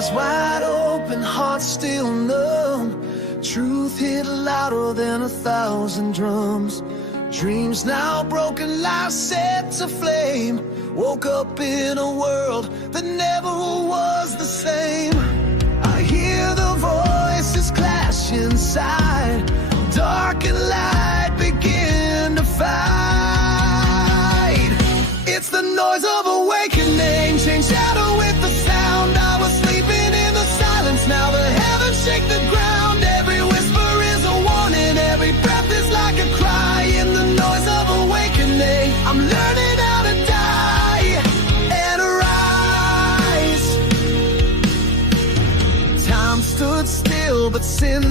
Eyes wide open, heart still numb. Truth hit louder than 1,000 drums. Dreams now broken, life set to flame. Woke up in a world that never was the same. I hear the voices clash inside. Dark and light begin to fight. It's the noise of awakening. Change shadow with the sound. I was sleeping in the silence. Now the heavens shake the ground. Every whisper is a warning. Every breath is like a cry. In the noise of awakening, I'm learning how to die and rise. Time stood still, but sin